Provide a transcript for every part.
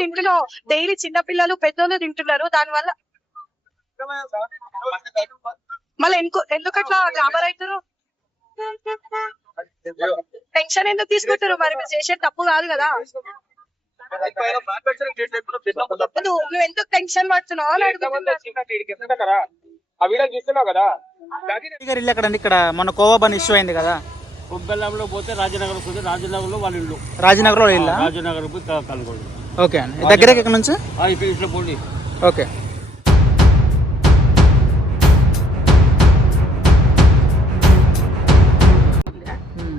తింటున్నావు డైలీ, చిన్న పిల్లలు పెద్దోళ్ళు తింటున్నారు. దానివల్ల మళ్ళీ ఎందుకట్లా గాబర్ అవుతారు? టెన్షన్ ఎందుకు తీసుకుంటారు? మరి మీరు చేసేది తప్పు కాదు కదా. నువ్వు ఎందుకు టెన్షన్ పడుతున్నావు అని అడుగుతున్నా. ఇక్కడ మన కోవా బన్ ఇష్యూ అయింది కదా. కొబ్బెల్లంలో పోతే రాజనగర్ పోతే రాజనగర్ లో వాళ్ళ ఇల్లు. రాజనగర్ లో ఇల్లు. రాజనగర్ కనుగోలు. ఓకే అండి, దగ్గర ఇక్కడ నుంచి. ఇట్లా పోండి. ఓకే.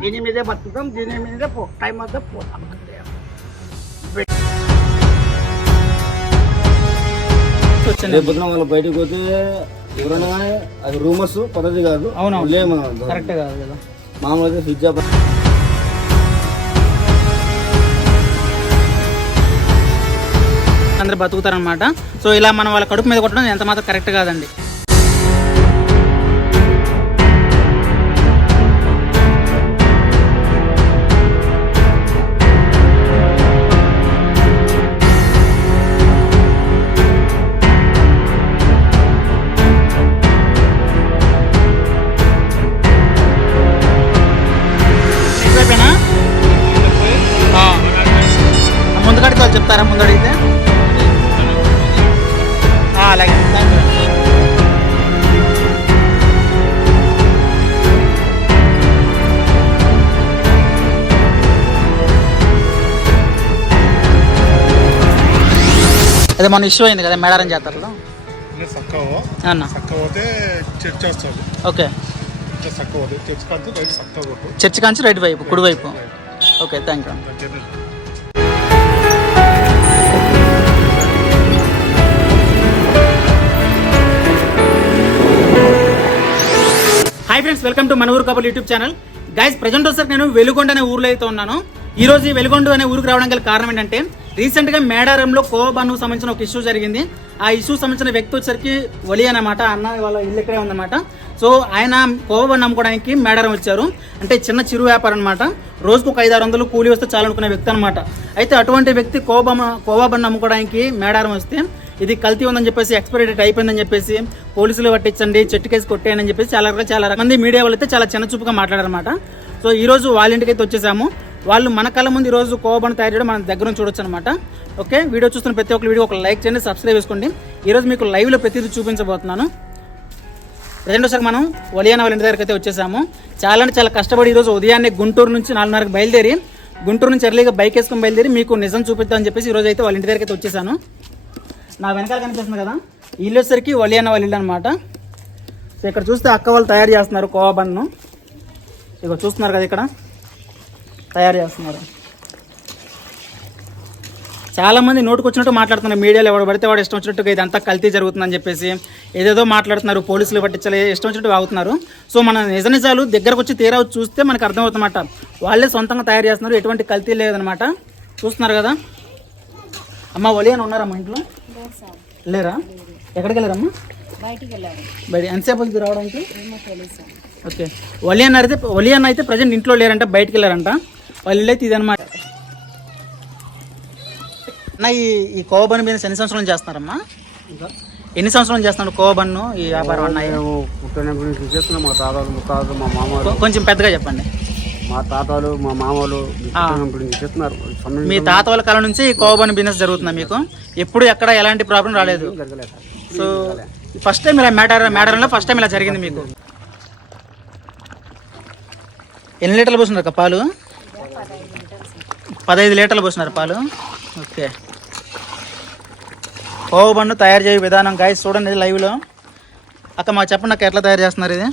దీని మీదే బతుకుతాం, దీని మీదే టైం అంతా పోతాం. వాళ్ళు బయటకు పోతే ఎవరైనా కానీ అది రూమర్స్ పద్ధతి కాదు. కరెక్ట్ కాదు కదా. మామూలుగా హిజాబ్ అందరు బతుకుతారనమాట. సో ఇలా మనం వాళ్ళ కడుపు మీద కొట్టడం ఎంత మాత్రం కరెక్ట్ కాదండి. ముందుకడికి వాళ్ళు చెప్తారా? ముందడిగితే అలాగే. అదే మన ఇష్యూ అయింది కదా మేడారం జాతరలో. ఓకే, చర్చ్ కాంచి రైట్ వైపు, కుడి వైపు. Okay, thank you. Hi friends, welcome to మన ఊరు కబుర్లు యూట్యూబ్ ఛానల్. గైస్, ప్రజెంట్ వచ్చేసరికి నేను వెలుగొండ అనే ఊర్లో అయితే ఉన్నాను. ఈ రోజు ఈ వెలుగొండ అనే ఊరికి రావడం గల కారణం ఏంటంటే, రీసెంట్ గా మేడారంలో కోవా బన్ను సంబంధించిన ఒక ఇష్యూ జరిగింది. ఆ ఇష్యూ సంబంధించిన వ్యక్తి వచ్చేసరికి ఒలి అన్నమాట. అన్న వాళ్ళ ఇల్లు ఇక్కడే ఉందన్నమాట. సో ఆయన కోవా బన్ను అమ్ముకోవడానికి మేడారం వచ్చారు. అంటే చిన్న చిరు వ్యాపారం అనమాట. రోజుకు 500-600 కూలీ వస్తే చాలనుకునే వ్యక్తి అనమాట. అయితే అటువంటి వ్యక్తి కోవా బన్ను అమ్ముకోవడానికి మేడారం వస్తే ఇది కల్తీ ఉందని చెప్పేసి, ఎక్స్పైరీ డేట్ అయిపోయిందని చెప్పేసి, పోలీసులు పట్టించండి, చెట్టు కేసు కొట్టేయని అని చెప్పేసి చాలా మంది మీడియా వాళ్ళు అయితే చాలా చిన్న చూపుగా మాట్లాడారనమాట. సో ఈ రోజు వాళ్ళ ఇంటికి అయితే వచ్చేసాము. వాళ్ళు మన కళ్ళ ముందు ఈ రోజు కోవా బన్ను తయారు చేయడం మన దగ్గర నుంచి చూడొచ్చు అనమాట. ఓకే, వీడియో చూస్తున్న ప్రతి ఒక్క వీడియో ఒక లైక్ చేయండి, సబ్స్క్రైబ్ చేసుకోండి. ఈ రోజు మీకు లైవ్ లో ప్రతిదీ చూపించబోతున్నాను. ప్రజెంట్ ఒకసారి మనం ఒలియానా వాళ్ళ ఇంటి దగ్గరికి అయితే వచ్చేసాము. చాలా అంటే చాలా కష్టపడి ఈరోజు ఉదయాన్నే గుంటూరు నుంచి 4:30కి బయలుదేరి, గుంటూరు నుంచి ఎర్లీగా బైక్ వేసుకొని బయలుదేరి మీకు నిజం చూపిద్దామని చెప్పేసి ఈ రోజు అయితే వాళ్ళ ఇంటి దగ్గరికి అయితే వచ్చేసాను. నా వెనకాల కనిపిస్తుంది కదా, ఇల్లు వచ్చేసరికి ఒలియానా వాళ్ళ ఇల్లు అనమాట. సో ఇక్కడ చూస్తే అక్క వాళ్ళు తయారు చేస్తున్నారు కోవా బన్ను. ఇక చూస్తున్నారు కదా, ఇక్కడ తయారు చేస్తున్నారు. చాలా మంది నోటుకు వచ్చినట్టు మాట్లాడుతున్నారు మీడియాలో. ఎవడు పడితే వాడు ఇష్టం వచ్చినట్టుగా ఇదంతా కల్తీ జరుగుతుందని చెప్పేసి ఏదేదో మాట్లాడుతున్నారు. పోలీసులు పట్టించలే, ఇష్టం వచ్చినట్టు వాగుతున్నారు. సో మన నిజాలు దగ్గరకు వచ్చి తీరా చూస్తే మనకు అర్థమవుతుందన్నమాట. వాళ్ళే సొంతంగా తయారు చేస్తున్నారు, ఎటువంటి కల్తీ లేదనమాట. చూస్తున్నారు కదా. అమ్మ ఒలియానా ఉన్నారమ్మా ఇంట్లో? లేరా? ఎక్కడికి వెళ్ళారమ్మా? బయట. ఎంతసేపు అవుతుంది రావడానికి? ఓకే. ఒలియానా అయితే ప్రజెంట్ ఇంట్లో లేరంట, బయటకు వెళ్ళారంట. వాళ్ళు ఇల్లు అయితే ఇదనమాట. అన్న, ఈ కోవా బన్ను బిజినెస్ ఎన్ని సంవత్సరాలు చేస్తున్నారమ్మా? ఎన్ని సంవత్సరాలు చేస్తున్నారు కోవా బన్ను ఈ వ్యాపారం? అన్న చేస్తున్నాం. మా తాతలు, ముత్తాతలు, మా మామూలు. కొంచెం పెద్దగా చెప్పండి. మా తాతలు, మా మామూలు చేస్తున్నారు. మీ తాత వాళ్ళ కాలం నుంచి కోవా బన్ను బిజినెస్ జరుగుతుందా మీకు? ఎప్పుడు ఎక్కడ ఎలాంటి ప్రాబ్లం రాలేదు? సో ఫస్ట్ టైం ఇలా మేడారంలో ఫస్ట్ టైం ఇలా జరిగింది మీకు. ఎన్ని లీటర్లు పోస్తున్నారు పాలు? 15 లీటర్లు పోస్తున్నారు పాలు. ఓకే. కోవా బన్ను తయారు చేయ విధానం గాయస్ చూడండి లైవ్లో. అక్క మాకు చెప్పండి అక్క, ఎట్లా తయారు చేస్తున్నారు ఇది?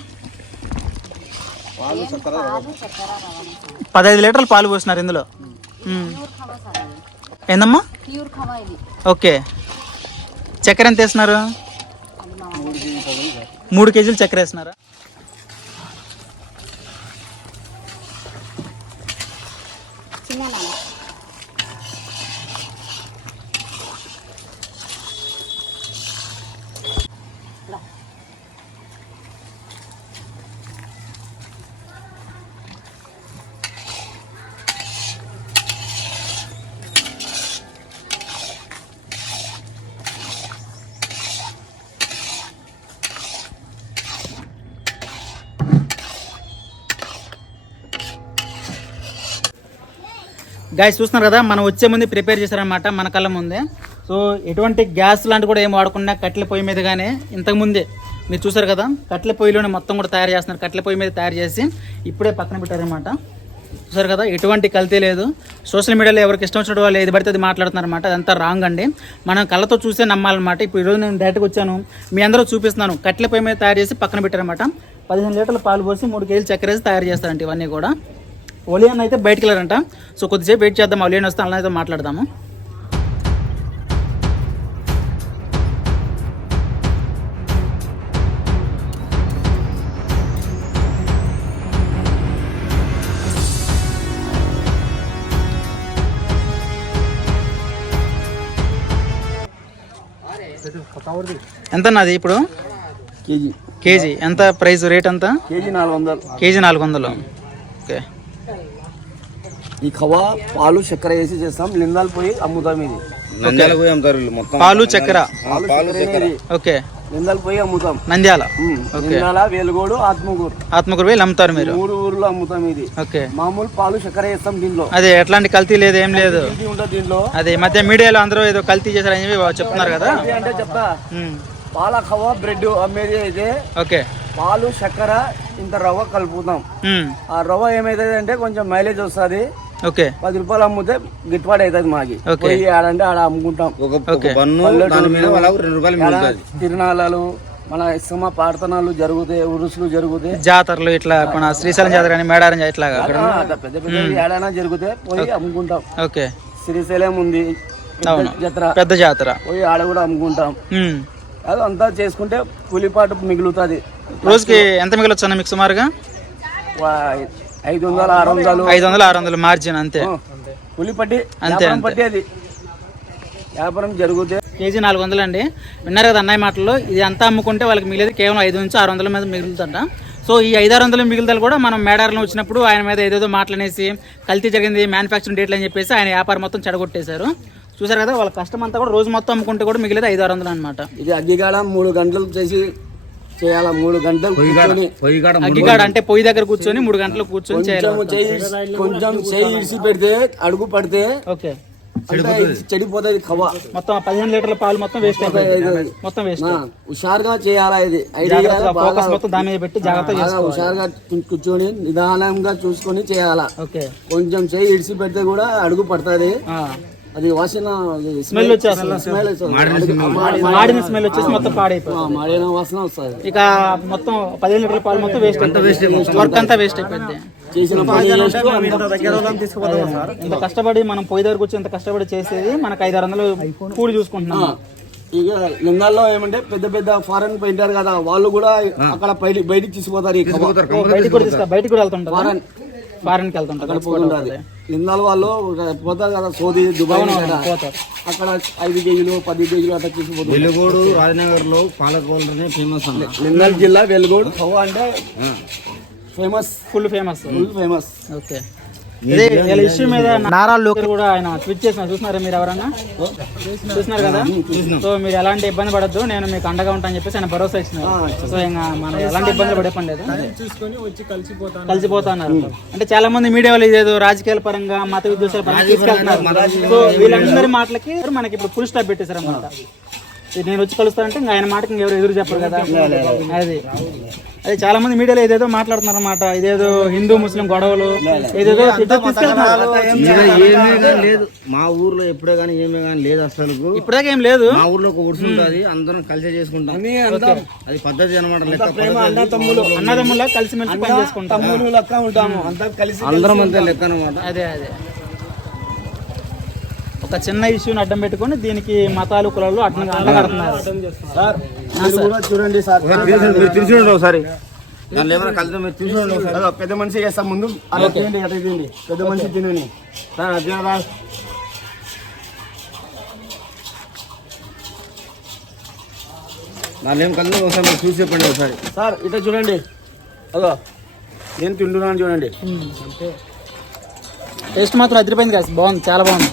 15 లీటర్లు పాలు పోస్తున్నారు ఇందులో. ఏందమ్మా? ఓకే. చక్కెర ఎంత వేస్తున్నారు? 3 కేజీలు చక్కెర వేస్తున్నారా? గాయస్ చూస్తున్నారు కదా, మనం వచ్చే ముందు ప్రిపేర్ చేశారనమాట మన కళ్ళ ముందే. సో ఎటువంటి గ్యాస్ లాంటి కూడా ఏం వాడకుండా కట్టెల పొయ్యి మీదగానే ఇంతకుముందే మీరు చూసారు కదా, కట్టెల పొయ్యిలోనే మొత్తం కూడా తయారు చేస్తున్నారు. కట్టెల పొయ్యి మీద తయారు చేసి ఇప్పుడే పక్కన పెట్టారనమాట. చూసారు కదా, ఎటువంటి కల్తీ లేదు. సోషల్ మీడియాలో ఎవరికి ఇష్టం వచ్చిన వాళ్ళు ఏది పడితే అది మాట్లాడుతున్నారన్నమాట. అదంతా రాంగ్ అండి. మనం కళ్ళతో చూసే నమ్మాలన్నమాట. ఇప్పుడు ఈరోజు నేను డైరెక్ట్గా వచ్చాను, మీ అందరూ చూపిస్తున్నాను. కట్టెల పొయ్యి మీద తయారు చేసి పక్కన పెట్టారన్నమాట. 15 లీటర్ల పాలు పోసి 3 కేజీలు చక్కెర వేసి తయారు చేస్తారంట ఇవన్నీ కూడా. ఒలియన్ అయితే బయటకు వెళ్ళారంట. సో కొద్దిసేపు వెయిట్ చేద్దాం, ఒలియన్ వస్తే అలా అయితే మాట్లాడదాము. ఎంత నాది ఇప్పుడు కేజీ ఎంత ప్రైస్ రేట్ ఎంత? కేజీ 400. కేజీ 400. ఓకే. ఈ ఖవా పాలు చక్కెర వేసి చేస్తాం. లిందాలు పోయి అమ్ముతాం. ఇది పాలు చక్కెర. ఓకే. లిందాలు పోయి అమ్ముతాం. నంద్యాల, లిందాల, వేలుగోడు, ఆత్మకూరు పోయి అమ్ముతారు మీరు? 3 ఊర్లో అమ్ముతాం. ఇది ఓకే. మామూలు పాలు చక్కెర వేస్తాం దీంట్లో. అదే ఎట్లాంటి కల్తీ లేదు, ఏం లేదు ఉంటుంది దీంట్లో. అదే మధ్య మీడియాలో అందరూ ఏదో కల్తీ చేశారని చెప్పి చెప్తున్నారు కదా. అంటే చెప్తా, పాల ఖవా బ్రెడ్ అమ్మేది అయితే ఓకే. పాలు చక్కెర ఇంత రవ్వ కలుపుతాం. ఆ రవ్వ ఏమైతుంది అంటే కొంచెం మైలేజ్ వస్తుంది. ఓకే. 10 రూపాయలు అమ్మితే గిట్టుబాటు అవుతుంది మాకి. ఆడంటే ఆడ అమ్ముకుంటాం. తిరునాళ్ళు, మన ఇస్తమ ప్రార్థనలు జరుగుతాయి, ఉరుసులు జరుగుతాయి, జాతరలు ఇట్లా మన శ్రీశైలం జాతర కానీ మేడారం ఇట్లా పెద్ద పెద్ద ఏడైనా జరిగితే పోయి అమ్ముకుంటాం. ఓకే. శ్రీశైలం ఉంది పెద్ద జాతర, పోయి ఆడ కూడా అమ్ముకుంటాం. అది అంతా చేసుకుంటే కూలిపాటు మిగులుతుంది. రోజుకి ఎంత మిగలొచ్చు అన్న మీకు సుమారుగా? 500-600 మార్జిన్ అంతే. కూలిపట్టి అంతే పట్టి అది వ్యాపారం జరుగుతుంది. కేజీ 400 అండి. విన్నారు కదా అన్నయ్య మాటల్లో. ఇది అంతా అమ్ముకుంటే వాళ్ళకి మిగిలేదు కేవలం 500-600 మీద మిగులుతుంట. సో ఈ 500-600 మిగులుతాలు కూడా మనం మేడారంలో వచ్చినప్పుడు ఆయన మీద ఏదేదో మాటలనేసి కల్తీ జరిగింది, మ్యానుఫ్యాక్చరింగ్ డేట్లు అని చెప్పేసి ఆయన వ్యాపారం మొత్తం చెడగొట్టేశారు. చూసారు కదా, వాళ్ళ కష్టం అంతా కూడా రోజు మొత్తం అమ్ముకుంటే కూడా మిగిలేదు 500-600 అనమాట. ఇది అగ్గిగాడ 3 గంటలు చేసి చేయాలి. 3 గంటలు అగ్గిగాడ అంటే పొయ్యి దగ్గర కూర్చొని 3 గంటలు కూర్చొని చేయాలి. కొంచెం చేయి ఇడిసి పెడితే, అడుగు పడితే ఓకే చెడిపోతుంది ఖవా. మొత్తం 15 లీటర్ల పాలు మొత్తం వేస్ట్ అయిపోయింది. మొత్తం వేస్ట్. హుషారుగా చేయాలా, ఇది ఫోకస్ మొత్తం దాని మీద పెట్టి జాగ్రత్తగా హుషారుగా కూర్చొని నిదానంగా చూసుకొని చేయాలా. ఓకే. కొంచెం చేయి ఇడిసి పెడితే కూడా అడుగు పడుతుంది. అది వాసన స్మెల్ వచ్చేస్తుంది, మాడిన స్మెల్ వచ్చేసి మొత్తం పాడైపోయింది, మాడిన వాసన వస్తుంది. ఇక మొత్తం 15 లీటర్ల పాలు మొత్తం వేస్ట్, వర్క్ అంతా వేస్ట్ అయిపోయింది. ఇంత కష్టపడి మనం పొయ్యి దగ్గరకు వచ్చి ఇంత కష్టపడి చేసేది మనకు 500-600 కూడి చూసుకుంటున్నాం. ఇక లింగాల్లో ఏమంటే పెద్ద పెద్ద ఫారెన్ పోయింటారు కదా, వాళ్ళు కూడా అక్కడ బయటికి తీసుకుపోతారు. బయటికి కూడా వెళ్తుంటారు, ఫారెన్ కి వెళ్తుంటారు. లింగాల వాళ్ళు పోతారు కదా, సౌదీ, దుబాయ్ అక్కడ 5 కేజీలు 10 కేజీలు అట్లా తీసుకుపోతారు. వెలుగోడు రాజనగర్ లో పాలకోవలనే ఫేమస్ అన్న. లింగాల జిల్లా వెలుగోడు ఖవా అంటే famous, full famous. Okay. Issue మీద నారా లోకేష్ కూడా ఆయన ట్వీట్ చేసిన చూస్తున్నారా మీరు? ఎవరన్నా చూస్తున్నారు కదా. సో మీరు ఎలాంటి ఇబ్బంది పడద్దు, నేను మీకు అండగా ఉంటా అని చెప్పేసి ఆయన భరోసా ఇచ్చినారు. సో ఇంకా మనం ఎలాంటి ఇబ్బందులు పడే పని లేదు, కలిసిపోతా అన్నారు. అంటే చాలా మంది మీడియా వాళ్ళు ఇదేదో రాజకీయాల పరంగా, మత విద్వేషాల పరంగా తీసుకెళ్తున్నారు. సో వీళ్ళందరి మాటలకి మనకి ఇప్పుడు ఫుల్ స్టాప్ పెట్టేశారు అన్నమాట. నేను వచ్చి కలుస్తానంటే ఇంకా ఆయన మాటకి ఎవరు ఎదురు చెప్పరు కదా. అదే చాలా మంది మీడియాలో ఏదేదో మాట్లాడుతున్నారు అన్నమాట. ఇదేదో హిందూ ముస్లిం గొడవలు ఏదేదో తీసుకెళ్తున్నారు. లేదు మా ఊర్లో ఎప్పుడే కానీ ఏమే కానీ లేదు, అసలు ఇప్పటిదాకా ఏం లేదు. మా ఊర్లో ఒక ఉడుసు ఉంటుంది, అందరం కలిసి చేసుకుంటాం. అది పద్ధతి అనమాట. అన్నదమ్ములా కలిసి మెలిసి పని చేసుకుంటాం, లెక్క ఉంటాము, అందరం అంతే లెక్క అనమాట. అదే ఒక చిన్న ఇష్యూని అడ్డం పెట్టుకొని దీనికి మతాలు కులాలు అడ్డగడుతున్నారు. చూడండి సార్, మీరు తెలిసి ఒకసారి పెద్ద మనిషి చేస్తా ముందు పెద్ద మనిషి తినని సార్. అదే నాకేం కలిసి ఒకసారి మీరు చూసి చెప్పండి ఒకసారి సార్. ఇట్లా చూడండి, అదో నేను తింటున్నాను చూడండి. టేస్ట్ మాత్రం అదిరిపోయింది కదా, బాగుంది, చాలా బాగుంది,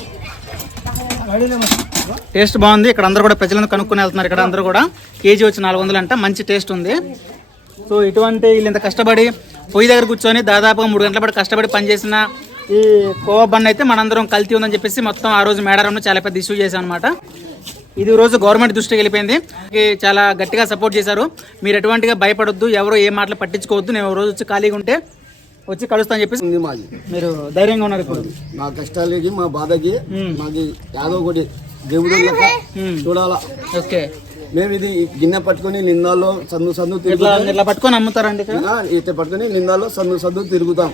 టేస్ట్ బాగుంది. ఇక్కడ అందరూ కూడా ప్రజలను కనుక్కొని వెళ్తున్నారు. ఇక్కడ అందరూ కూడా కేజీ వచ్చి 400 అంట, మంచి టేస్ట్ ఉంది. సో ఇటువంటి వీళ్ళు ఇంత కష్టపడి పొయ్యి దగ్గర కూర్చొని దాదాపుగా 3 గంటల పాటు కష్టపడి పనిచేసిన ఈ కోవా బన్ అయితే మనందరం కల్తీ ఉందని చెప్పేసి మొత్తం ఆ రోజు మేడారంలో చాలా పెద్ద ఇష్యూ చేశాం అనమాట. ఇది రోజు గవర్నమెంట్ దృష్టికి వెళ్ళిపోయింది. చాలా గట్టిగా సపోర్ట్ చేశారు. మీరు ఎటువంటిగా భయపడొద్దు, ఎవరు ఏ మాటలు పట్టించుకోవద్దు, నేను రోజు వచ్చి ఖాళీగా ఉంటే వచ్చి కలుస్తాను చెప్పేసి ఉంది మాది. మీరు ధైర్యంగా ఉన్నారు ఇప్పుడు. మా కష్టాలకి మా బాధకి మాకు యాదో ఒకటి దేవుడు లెక్క చూడాలా. ఓకే, మేము ఇది గిన్నె పట్టుకొని నిందాల్లో సందు ఇట్లా పట్టుకొని అమ్ముతారండి ఇక్కడ? ఇట్లా పట్టుకొని నిందాల్లో సందు తిరుగుతాం.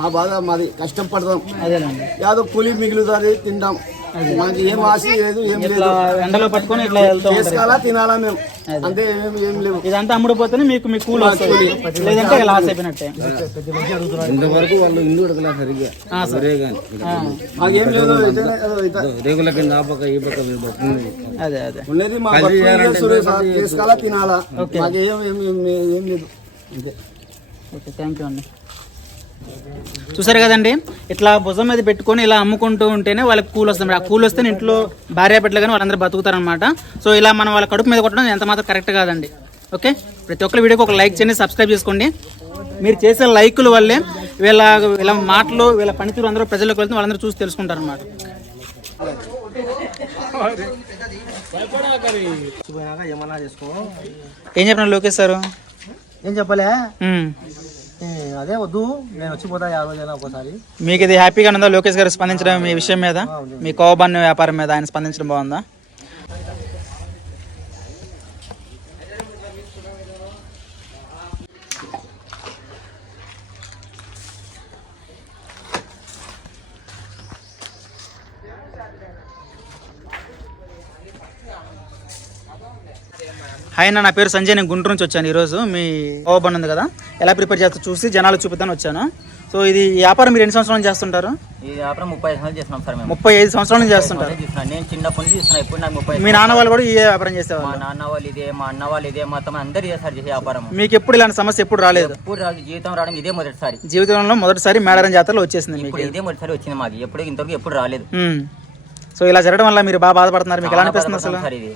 మా బాధ మాది, కష్టం పడతాం. అదేనండి, యాదో కూలి మిగులుతుంది, తింటాం. మాకు ఏం ఆశ లేదు, ఏం లేదు. ఎండలో పట్టుకొని ఇట్లా వెళ్తాం, చేసుకోవాలా తినాలా మేము, అంతే. ఏం లేవు. ఇదంతా అమ్ముడుపోతేనే మీకు మీ కూలి వస్తుంది, లేదంటే లాస్ అయిపోయినట్టే. ఇంతవరకు వాళ్ళు ఇల్లు ఉడకలే సరిగ్గా, మాకేం లేదు. రేగుల కింద ఆ పక్క ఈ పక్క అదే అదే ఉండేది. మా చేసుకోవాలా తినాలా, మాకు ఏం లేదు. అంతే. ఓకే, థ్యాంక్ యూ అండి. చూసారు కదండి, ఇట్లా భుజం మీద పెట్టుకొని ఇలా అమ్ముకుంటూ ఉంటేనే వాళ్ళకి కూల్ వస్తుంది. ఆ కూల్ వస్తే ఇంట్లో భార్య బిడ్డలు కానీ వాళ్ళందరూ బతుకుతారనమాట. సో ఇలా మనం వాళ్ళ కడుపు మీద కొట్టడం ఎంత మాత్రం కరెక్ట్ కాదండి. ఓకే, ప్రతి ఒక్కరి వీడియోకి ఒక లైక్ చేయండి, సబ్స్క్రైబ్ చేసుకోండి. మీరు చేసే లైకుల వల్లే వీళ్ళ మాటలు, వీళ్ళ పనితీరు అందరూ ప్రజల్లోకి వెళ్తే వాళ్ళందరూ చూసి తెలుసుకుంటారు అనమాట. ఏం చెప్పినారు లోకేష్ సార్? ఏం చెప్పలే, అదే వద్దు, నేను వచ్చిపోతా 50 రోజులైనా ఒకసారి. మీకు ఇది హ్యాపీగా ఉందా లోకేష్ గారు స్పందించడం మీ విషయం మీద, మీ కోవా బన్ వ్యాపారం మీద ఆయన స్పందించడం బాగుందా? హాయ్ అన్న, నా పేరు సంజయ్, నేను గుంటూరు నుంచి వచ్చాను. ఈరోజు మీ కోవా బన్ ఉంది కదా, ఎలా ప్రిపేర్ చేస్తా చూసి జనాలు చూపిద్దాని వచ్చాను. సో ఇది వ్యాపారం మీరు ఎన్ని సంవత్సరాల నుంచి చేస్తుంటారు? ఈ వ్యాపారం 35 సంవత్సరాలు చేస్తున్నాం సార్. మేము 35 సంవత్సరాల నుంచి చేస్తుంటారు. నేను చిన్నప్పటి నుంచి చేస్తున్నా. ఇప్పుడు నాకు 30. మీ నాన్న వాళ్ళు కూడా ఈ వ్యాపారం చేసేవారు? మా నాన్న వాళ్ళు ఇదే, మా అన్న వాళ్ళు ఇదే, మొత్తం అందరు చేస్తారు చేసే వ్యాపారం. మీకు ఎప్పుడు ఇలాంటి సమస్య ఎప్పుడు రాలేదు? ఎప్పుడు రాదు, జీవితం రావడం ఇదే మొదటిసారి. జీవితంలో మొదటిసారి మేడారం జాతరలో వచ్చేసింది మీకు? ఇప్పుడు ఇదే మొదటిసారి వచ్చింది మాకు, ఎప్పుడు ఇంతవరకు ఎప్పుడు రాలేదు. సో ఇలా జరగడం వల్ల మీరు బాగా బాధపడుతున్నారు, మీకు ఎలా అనిపిస్తుంది అసలు? ఇది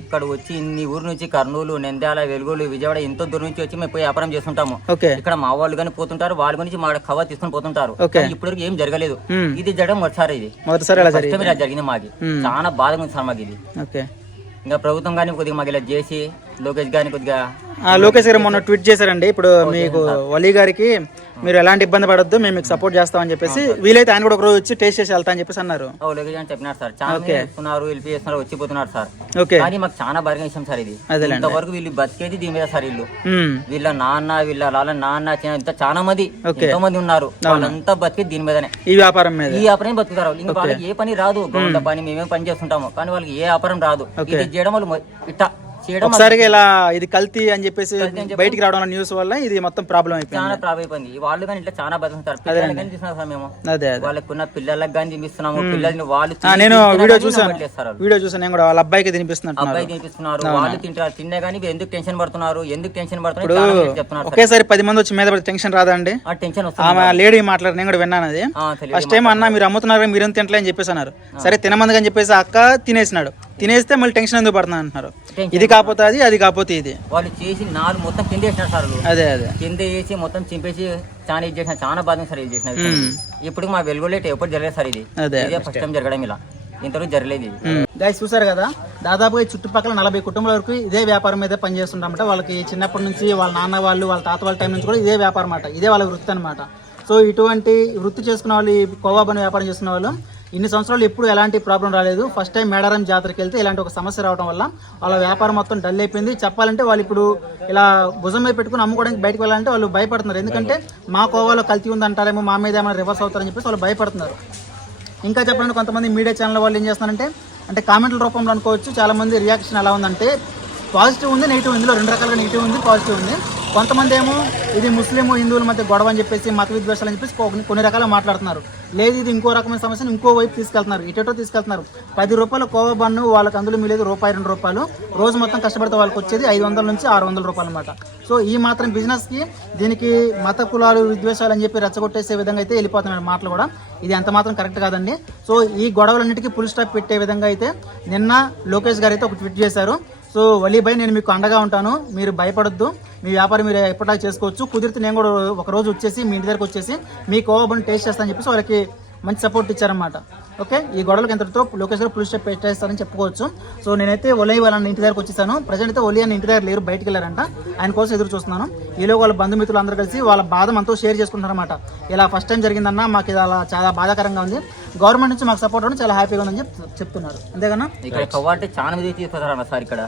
ఇక్కడ వచ్చి ఇన్ని ఊరు నుంచి కర్నూలు, నంద్యాల, వెలుగోలు, విజయవాడ ఎంతో దూరం నుంచి వచ్చి మేము పోయి వ్యాపారం చేస్తుంటాము. ఇక్కడ మా వాళ్ళు కానీ పోతుంటారు, వాళ్ళ గురించి మా కవర్ తీసుకొని పోతుంటారు. ఇప్పటివరకు ఏం జరగలేదు. ఇది జరగడం మొదటిసారి. ఇది మొదటిసారి ఇలా జరిగింది మాకు. చాలా బాధగా ఉంది సార్ మాకు ఇది. ఇంకా ప్రభుత్వం కానీ కొద్దిగా మాకు ఇలా చేసి, లోకేష్ గారిని కొద్దిగా, లోకేష్ గారు మొన్న ట్వీట్ చేశారండి, ఇప్పుడు మీకు వలీ గారికి మీరు ఎలాంటి ఇబ్బంది పడొద్దు, మేము మీకు సపోర్ట్ చేస్తామని చెప్పేసి, వీలైతే ఆయన కూడా ఒక రోజు వచ్చి టేస్ట్ చేసి వెళ్తా అని చెప్పేసి అన్నారు. లోకేష్ అని చెప్పినారు సార్. చాలా చేస్తున్నారు, వెళ్ళి చేస్తున్నారు, వచ్చిపోతున్నారు సార్. కానీ మాకు చాలా బాగా విషయం సార్ ఇది. ఇంతవరకు వీళ్ళు బతికేది దీని మీద సార్. వీళ్ళ నాన్న, వీళ్ళ నాన్న చాలా మంది, ఎంతో మంది ఉన్నారు, వాళ్ళంతా బతికేది దీని మీదనే, ఈ వ్యాపారం మీద. ఈ వ్యాపారం బతుకుతారు. ఇంకా వాళ్ళకి ఏ పని రాదు, గవర్నమెంట్ పని మేమే పని చేస్తుంటాము, కానీ వాళ్ళకి ఏ వ్యాపారం రాదు. ఇది చేయడం వాళ్ళు ఇట్లా ఒకసారిగా ఇలా ఇది కల్తీ అని చెప్పేసి బయటికి రావడం న్యూస్ వల్ల ఇది మొత్తం ప్రాబ్లం అయిపోయింది. చాలా ప్రాబ్లం అయిపోయింది. వాళ్ళు కానీ ఇట్లా చాలా బతుకుతారు. మేము వాళ్ళకున్న పిల్లలకు కానీ తినిపిస్తున్నాము. పిల్లల్ని వాళ్ళు నేను వీడియో చూసాను నేను కూడా, వాళ్ళ అబ్బాయికి తినిపిస్తున్నారు. వాళ్ళు తింటారు. తిన్నా కానీ ఎందుకు టెన్షన్ పడుతున్నారు, చెప్తున్నారు. ఒకేసారి 10 మంది వచ్చి మీద పడి టెన్షన్ రాదా అండి? టెన్షన్ ఆమె లేడీ మాట్లాడారు, నేను కూడా విన్నాను అది. ఫస్ట్ టైం అన్న మీరు అమ్ముతున్నారు, మీరేం తింటలే అని చెప్పేసి అన్నారు. సరే తినమంది అని చెప్పేసి అక్క తినేసినాడు. తినేస్తే మళ్ళీ టెన్షన్ ఎందుకు పడుతున్నా అంటున్నారు. ఇది కాకపోతే అది కాకపోతే ఇది. వాళ్ళు చేసి 4 మొత్తం కింద వేసినారు సార్. అదే కింద వేసి మొత్తం చింపేసి చాలా ఇది చేసిన, చాలా బాధ సార్ ఇది చేసిన. ఇప్పుడు మా వెలుగులేట ఎప్పుడు జరగలేదు సార్. ఇది ఇదే ఫస్ట్ టైం జరగడం. ఇలా ఇంతవరకు జరగలేదు ఇది. గైస్ చూసారు కదా, దాదాపుగా చుట్టుపక్కల 40 కుటుంబాల వరకు ఇదే వ్యాపారం మీద పనిచేస్తుంటారన్నమాట. వాళ్ళకి చిన్నప్పటి నుంచి వాళ్ళ నాన్న వాళ్ళు, వాళ్ళ తాత వాళ్ళ టైం నుంచి కూడా ఇదే వ్యాపారం అన్నమాట. ఇదే వాళ్ళ వృత్తి అనమాట. సో ఇటువంటి వృత్తి చేసుకున్న వాళ్ళు, ఈ కోవా బన్ వ్యాపారం చేసుకున్న వాళ్ళు ఇన్ని సంవత్సరాలు ఎప్పుడు ఎలాంటి ప్రాబ్లం రాలేదు. ఫస్ట్ టైం మేడారం జాతరకి వెళ్తే ఇలాంటి ఒక సమస్య రావడం వల్ల వాళ్ళ వ్యాపారం మొత్తం డల్ అయిపోయింది. చెప్పాలంటే వాళ్ళు ఇప్పుడు ఇలా భుజం మీద పెట్టుకుని అమ్ముకోవడానికి బయటకు వెళ్ళాలంటే వాళ్ళు భయపడుతున్నారు. ఎందుకంటే మా కోవాలో కల్తీ ఉందంటారేమో, మా మీద ఏమైనా రివర్స్ అవుతారని చెప్పేసి వాళ్ళు భయపడుతున్నారు. ఇంకా చెప్పాలంటే కొంతమంది మీడియా ఛానల్ వాళ్ళు ఏం చేస్తున్నారంటే, అంటే కామెంట్ల రూపంలో అనుకోవచ్చు, చాలామంది రియాక్షన్ ఎలా ఉందంటే పాజిటివ్ ఉంది, నెగిటివ్. ఇందులో 2 రకాలుగా నెగిటివ్ ఉంది, పాజిటివ్ ఉంది. కొంతమంది ఏమో ఇది ముస్లిం హిందువుల మధ్య గొడవ అని చెప్పేసి, మత విద్వేషాలు అని చెప్పేసి కొన్ని రకాలుగా మాట్లాడుతున్నారు. లేదు ఇది ఇంకో రకమైన సమస్యను ఇంకో వైపు తీసుకెళ్తున్నారు, ఇటో తీసుకెళ్తున్నారు. 10 రూపాయల కోవా బన్ను వాళ్ళకి అందులో మిలేదు ₹1, ₹2. రోజు మొత్తం కష్టపడితే వాళ్ళకి వచ్చేది 500 నుంచి ₹600 అనమాట. సో ఈ మాత్రం బిజినెస్కి దీనికి మత కులాలు విద్వేషాలు అని చెప్పి రెచ్చగొట్టేసే విధంగా అయితే వెళ్ళిపోతున్నాడు మాటలు కూడా. ఇది ఎంత మాత్రం కరెక్ట్ కాదండి. సో ఈ గొడవలన్నిటికీ ఫుల్ స్టాప్ పెట్టే విధంగా అయితే నిన్న లోకేష్ గారు అయితే ఒక ట్వీట్ చేశారు. సో వలీ భాయ్ నేను మీకు అండగా ఉంటాను, మీరు భయపడొద్దు, మీ వ్యాపారం మీరు ఎప్పటిలా చేసుకోవచ్చు. కుదిరితే నేను కూడా ఒక రోజు వచ్చేసి మీ ఇంటి దగ్గరకు వచ్చేసి మీ కోవా బన్ టేస్ట్ చేస్తానని చెప్పేసి వాళ్ళకి మంచి సపోర్ట్ ఇచ్చారన్నమాట. ఓకే, ఈ గొడవలకు ఎంతటితో లోకేష్ గారు ఫుల్ స్టెప్ పెట్టేస్తారని చెప్పుకోవచ్చు. సో నేనైతే ఒలీ వాళ్ళ ఇంటి దగ్గరకు వచ్చేసాను. ప్రజెంట్ అయితే ఒలీ అన్న ఇంటి దగ్గర లేరు, బయటికి వెళ్ళారంట, ఆయన కోసం ఎదురు చూస్తున్నాను. ఈలో వాళ్ళ బంధుమిత్రులు అందరూ కలిసి వాళ్ళ బాధ మనతో షేర్ చేసుకుంటారన్నమాట. ఇలా ఫస్ట్ టైం జరిగిందన్న, మాకు ఇది అలా చాలా బాధాకరంగా ఉంది, గవర్నమెంట్ నుంచి మాకు సపోర్ట్ అవడం చాలా హ్యాపీగా ఉందని చెప్తున్నారు. అంతేగానా? ఇక్కడ కవ్వ అంటే చాలా మంది తీసుకుపోతారు సార్. ఇక్కడ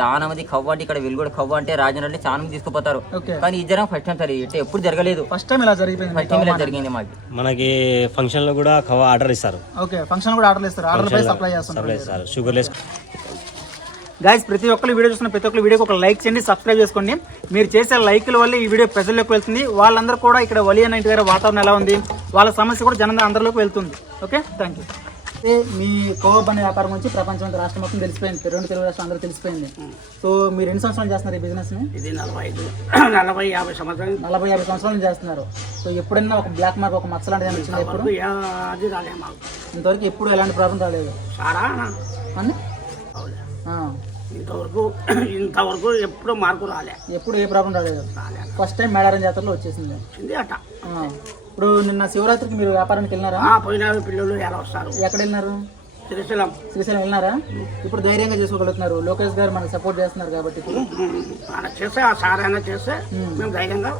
చాలా మంది కవ్వ అంటే ఇక్కడ వెలుగుడు కవ్వ అంటే రాజన్న అంటే చాలా మంది తీసుకుపోతారు. కానీ ఈ జరం ఫస్ట్ టైం సార్, ఇట్లా ఎప్పుడు జరగలేదు, ఫస్ట్ టైం ఇలా జరిగిపోయింది. ఫస్ట్ టైం ఇలా జరిగింది మాకు. మనకి ఫంక్షన్ లో కూడా కవ్వ ఆర్డర్ ఇస్తారు. ఓకే, ఫంక్షన్ కూడా ఆర్డర్ ఇస్తారు, ఆర్డర్ పై సప్లై చేస్తారు. Sugar less. గైస్ ప్రతి ఒక్కరు వీడియో చూస్తున్న ప్రతి ఒక్కరు వీడియోకి ఒక లైక్ చేయండి, సబ్స్క్రైబ్ చేసుకోండి. మీరు చేసే లైక్ల వల్ల ఈ వీడియో ప్రజల్లోకి వెళ్తుంది. వాళ్ళందరూ కూడా ఇక్కడ వలీ అన్న ఇంటి దగ్గర వాతావరణం ఎలా ఉంది, వాళ్ళ సమస్య కూడా జనం అందరిలోకి వెళ్తుంది. Okay, thank you. Me khoa bun వ్యాపారం నుంచి ప్రపంచం అంతా రాష్ట్రం మొత్తం తెలిసిపోయింది, 2 తెలుగు రాష్ట్రాలు అందరూ తెలిసిపోయింది. సో మీరు ఎన్ని సంవత్సరాలు చేస్తున్నారు ఈ బిజినెస్ ని? ఇది 40-50 సంవత్సరాలు 40-50 సంవత్సరాల నుంచి చేస్తున్నారు. సో ఎప్పుడైనా ఒక బ్లాక్ మార్క్, ఒక మచ్చ లాంటిది వచ్చింది? ఎప్పుడు అది రాలే మాకు ఇంతవరకు ఎప్పుడు ఎలాంటి ప్రాబ్లం రాలేదు. సారా అని ఇంతవరకు ఎప్పుడు మార్పు రాలే, ఎప్పుడు ఏ ప్రాబ్లం రాలేదు. ఫస్ట్ టైం మేడారం జాతరలో వచ్చేసింది అట. ఇప్పుడు నిన్న శివరాత్రికి మీరు వ్యాపారానికి వెళ్ళినారా? పోయినారు పిల్లలు ఎలా వస్తారు. ఎక్కడ వెళ్ళినారు? శ్రీశైలం వెళ్ళినారా? ఇప్పుడు ధైర్యంగా చేసుకోగలుగుతున్నారు, లోకేష్ గారు మనకు సపోర్ట్ చేస్తున్నారు కాబట్టి. ఆయన చేస్తే ఆ సార్ అయినా చేస్తే మేము ధైర్యంగా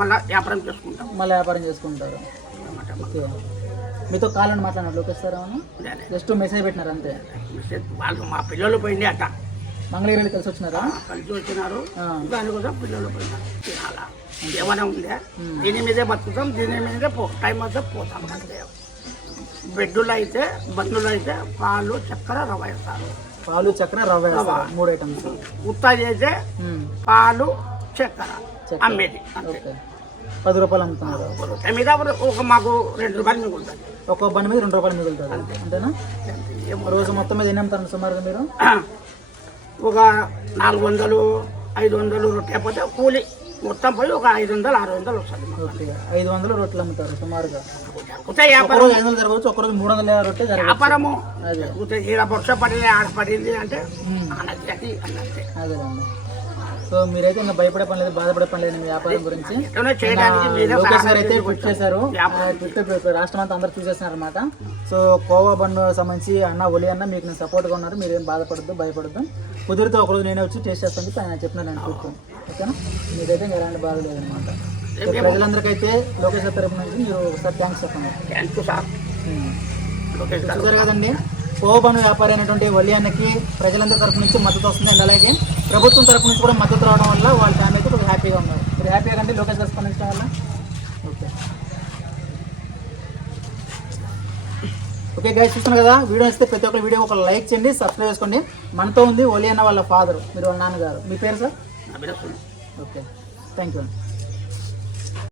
మళ్ళీ వ్యాపారం చేసుకుంటాం. మళ్ళీ వ్యాపారం చేసుకుంటారు. ఓకే, మీతో కాలని మాట్లాడినారు లోకేష్ సార్? ఏమన్నా జస్ట్ మెసేజ్ పెట్టినారు అంతే? వాళ్ళు మా పిల్లలు పోయింది అట్ట, మంగళగిరి కలిసి వచ్చినారా? కలిసి వచ్చినారు, దానికోసం పిల్లలు పోయినారు. తినాలా ఏమైనా ఉందే, దీని మీదే బతుకుతాం, దీని మీదే టైం అయితే పోతాం అంతే. బెడ్డులు అయితే బంధువులు అయితే పాలు చక్కెర రవ్వ వేస్తారు. పాలు చక్కెర రవ్వ 3 ఐటమ్స్. ఉత్తా చేస్తే పాలు చక్కెర అమ్మేది అంతే. 10 రూపాయలు అమ్ముతున్నారు. మీద ఒక మాకు 2 రూపాయలు మిగులుతుంది. ఒక్కో బండి మీద 2 రూపాయలు మిగులుతుంది అంతేనా? రోజు మొత్తం మీద ఎన్ని అమ్ముతారు సుమారుగా మీరు? ఒక 400-500 రొట్టె అయిపోతే కూలి మొత్తం పోయి ఒక 500-600 వస్తుంది. ఓకే, 500 రొట్టెలు అమ్ముతారు సుమారుగా. వ్యాపారం 500 జరగవచ్చు, ఒక్క రోజు 300 రొట్టె వ్యాపారము. ఈడ వర్ష పడింది, ఆడ పడింది అంటే అన్నది అన్నట్టే. అదేనండి. సో మీరైతే ఇంకా భయపడే పని లేదు, బాధపడే పని లేదు మీ వ్యాపారం గురించి. చేయడానికి లోకేష్ గారు అయితే ట్విట్ చేశారు, ట్విట్ రాష్ట్రం అంతా అందరూ చూసేస్తున్నారు అనమాట. సో కోవా బన్ సంబంధించి అన్న ఒలి అన్న మీకు నేను సపోర్ట్గా ఉన్నారు, మీరేం బాధపడద్దు, భయపడద్దు. కుదిరితే ఒకరోజు నేనే వచ్చి టేస్ట్ చేస్తాను చెప్పి ఆయన చెప్పినాను నేను కూర్చొని. ఓకేనా? మీకైతే ఇంకా ఎలాంటి బాధ లేదనమాట. ప్రజలందరికైతే లోకేష్ గారి తరపు నుంచి మీరు ఒకసారి థ్యాంక్స్ చెప్పండి. చూసారు కదండి, కోవా బన్ వ్యాపారి అయినటువంటి వలి అన్నకి ప్రజలందరి తరపు నుంచి మద్దతు వస్తుంది. అండ్ అలాగే ప్రభుత్వం తరపు నుంచి కూడా మద్దతు రావడం వల్ల వాళ్ళ ఫ్యామిలీ అయితే కొంచెం హ్యాపీగా ఉన్నారు. మీరు హ్యాపీగా అంటే లోకేష్ గారు స్పందించడం వల్ల. ఓకే ఓకే గైస్, చూస్తున్నారు కదా, వీడియో ఇస్తే ప్రతి ఒక్క వీడియో ఒక లైక్ చేయండి, సబ్స్క్రైబ్ చేసుకోండి. మనతో ఉంది ఒలి అన్న వాళ్ళ ఫాదర్, మీరు వాళ్ళ నాన్నగారు. మీ పేరు sir? Abhilash. Okay, thank you.